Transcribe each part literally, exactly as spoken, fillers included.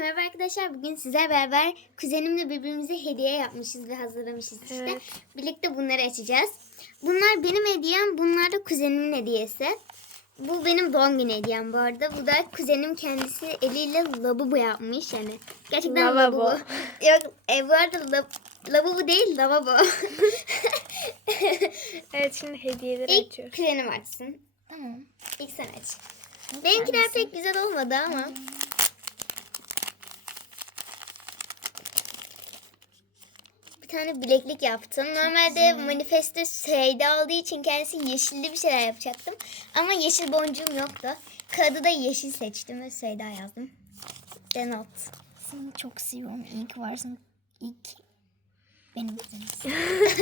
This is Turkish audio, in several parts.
merhaba arkadaşlar. Bugün sizlerle beraber kuzenimle birbirimize hediye yapmışız ve hazırlamışız işte. Evet. Birlikte bunları açacağız. Bunlar benim hediyem, bunlar da kuzenimin hediyesi. Bu benim doğum günü hediyem bu arada. Bu da kuzenim kendisi eliyle lavabo yapmış yani. Gerçekten Lavabo. lavabo. Yok e, bu arada la, lavabo değil lavabo. Evet, şimdi hediyeleri İlk açıyoruz. kuzenim açsın. Tamam. İlk sen aç. Benimkiler pek güzel olmadı ama. Bir tane bileklik yaptım. Normalde manifesto şeyde aldığı için kendisi yeşilli bir şeyler yapacaktım. Ama yeşil boncuğum yoktu. Kağıdı da yeşil seçtim ve Süheyda yazdım. Denot. Seni çok seviyorum. İyi ki varsın. İlk benim kuzenim.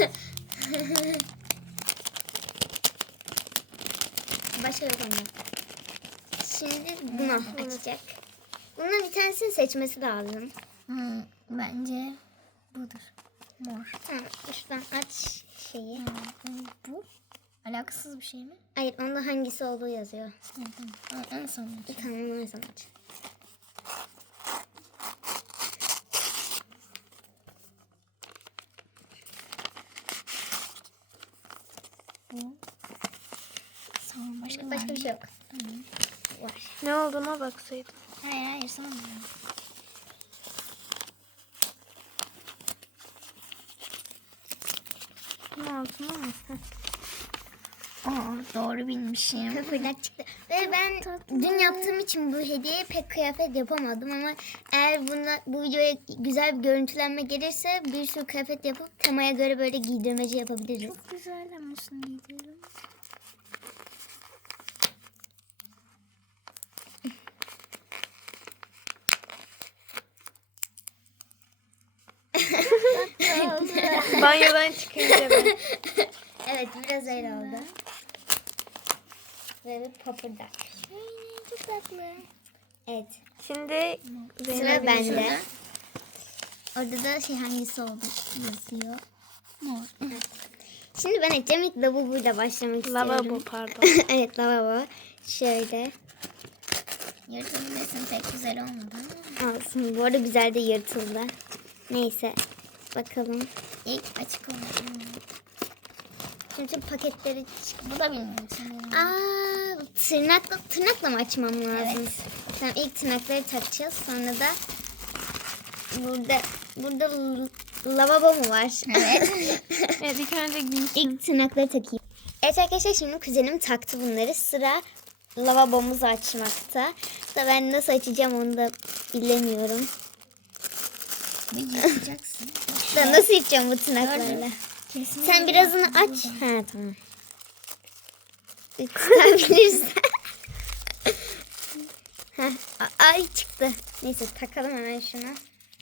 Başka yok onda. Şimdi bunu açacak. Bundan bir tanesini seçmesi lazım. Hmm, bence budur. Mor. Tamam, şuradan aç şeyi. Hmm, bu alakasız bir şey mi? Hayır, onda hangisi olduğu yazıyor. Hı, tamam. En son açayım. Tamam, o yüzden aç. Bu. Sonra başka var Başka mı? bir şey yok. Tamam. Var. Ne olduğuna baksaydım. Hayır hayır sanmıyorum. Ne altına mı? Aa, doğru bilmişim. Kıpırdak çıktı. Ve ben dün yaptığım için bu hediyeye pek kıyafet yapamadım ama eğer buna, bu videoya güzel bir görüntülenme gelirse bir sürü kıyafet yapıp temaya göre böyle giydirmece yapabiliriz. Çok güzel olmasını giyiyorum. Banyodan çıkınca ben. Evet, biraz öyle oldu. Ve bir papırdak. Ay, çok tatlı. Evet. Şimdi Sıra Zeynep'in bende. sıra. Orada da şey hangisi oldu yazıyor. Mor. Şimdi ben açacağım. İlk lavabuyla başlamak istiyorum. Lavabo pardon. Evet, lavabo. Şöyle. Yırtılın resim pek güzel olmadı ama. Olsun. Bu arada güzel de yırtıldı. Neyse. Bakalım. İlk açık olmadı. Şimdi paketleri çık. Bu da benim için. Aa, tırnakla, tırnakla mı açmam lazım? Evet. Tamam, ilk tırnakları takacağız. Sonra da burada burada l- lavabo mu var? Evet. Evet, ilk önce giysin. İlk tırnakları takayım. Evet arkadaşlar, şimdi kuzenim taktı bunları. Sıra lavabomuzu açmakta. Da ben nasıl açacağım onu da bilemiyorum. Ve yırtacaksın. Da nasıl açacağım bu tırnaklarla? Gördüm. Kesin Sen öyle birazını yaptın aç. burada. Ha, tamam. Tutabilirsen. Heh, a- Ay çıktı. Neyse, takalım hemen şunu.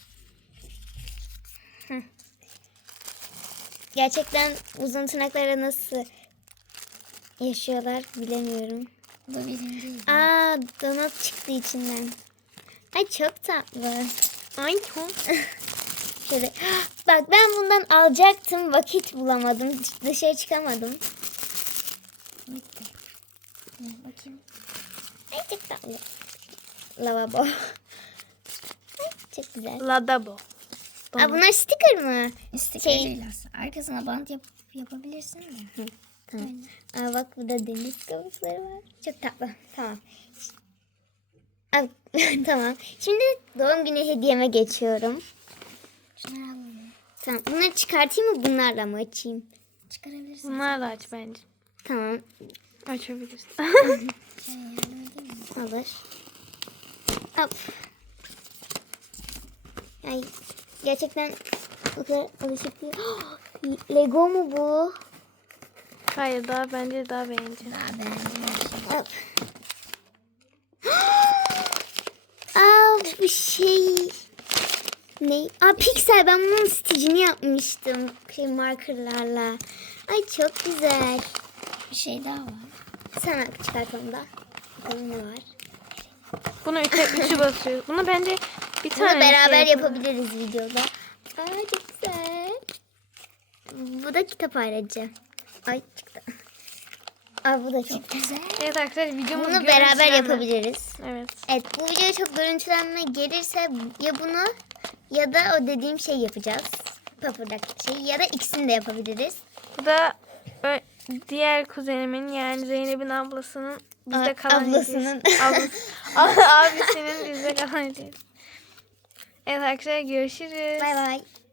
Heh. Gerçekten uzun tırnaklara nasıl yaşıyorlar bilemiyorum. Bu birinci. Aa, donat çıktı içinden. Ay çok tatlı. Ay çok. Şöyle. Bak, ben bundan alacaktım. Vakit bulamadım. Dışarı çıkamadım. Bitti. Hı, bakayım. Ay çok tatlı. Lavabo. Ay çok güzel. Ladabo. Aa, bunlar sticker mı? İstiklaliyle aslında. Arkasına bant yap yapabilirsin de. Tamam. Aa, bak, burada deniz kabukları var. Çok tatlı. Tamam. Aa, tamam. Şimdi doğum günü hediyeme geçiyorum. Şunları alalım. Tamam. Bunları çıkartayım mı, bunlarla mı açayım? Çıkarabilirsin. Bunlarla aç bence. Tamam. Açabilirsin. Şöyle yardım edeyim mi? Alır. Hop. Ay, gerçekten o kadar alışık değil. Lego mu bu? Hayır, daha bence daha beğeneceğim. Daha beğendim. her şeyi. Hop. Aa, bu şey ne? Aa, Pixel, ben bunun sticini yapmıştım. Şey, markerlarla. Ay çok güzel. Bir şey daha var. Sana çıkart onu da. Bakalım ne var. Bunu üçe, üçü basıyor. Bunu bence bir Bunu tane beraber şey yapalım. yapabiliriz videoda. Aa, çok güzel. Bu da kitap ayrıca. Ay çıktı. Aa, bu da çok güzel. Evet arkadaşlar videomuz Bunu beraber görüntülenme. yapabiliriz. Evet. Evet, bu videoya çok görüntülenme gelirse ya bunu ya da o dediğim şey yapacağız. Papırdak şey ya da ikisini de yapabiliriz. Bu da ö- diğer kuzenimin yani Zeynep'in ablasının bizde A- kalan ablasının. hediyesi. Ablası- abisinin bizde kalan hediyesi. Evet arkadaşlar görüşürüz. Bay bay.